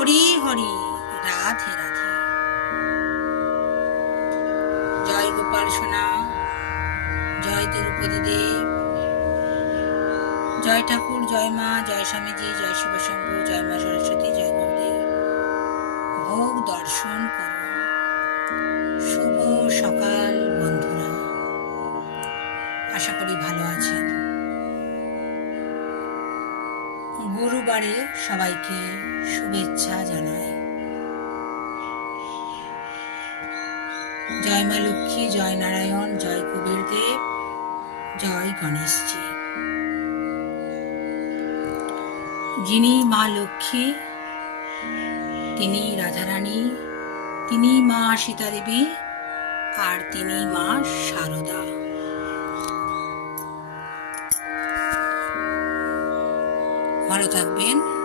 হরি হরি, রাধে রাধে। জয় গোপাল সোনা, জয় তিরুপতি দেব, জয় ঠাকুর, জয় মা, জয় স্বামীজি, জয় শিবশম্ভু, জয় মা সরস্বতী, জয় গুরুদেব। ভোগ দর্শন করুন। শুভ সকাল বন্ধুরা, আশা করি ভালো আছেন। গুরুবারে সবাইকে শুভেচ্ছা জানাই। জয় মা লক্ষ্মী, জয় নারায়ণ, জয় কবির দেব, জয় গণেশজি। যিনি মা লক্ষ্মী তিনি রাধারানী, তিনি মা সীতা দেবী, আর তিনি মা শারদা। ভালো থাকবেন।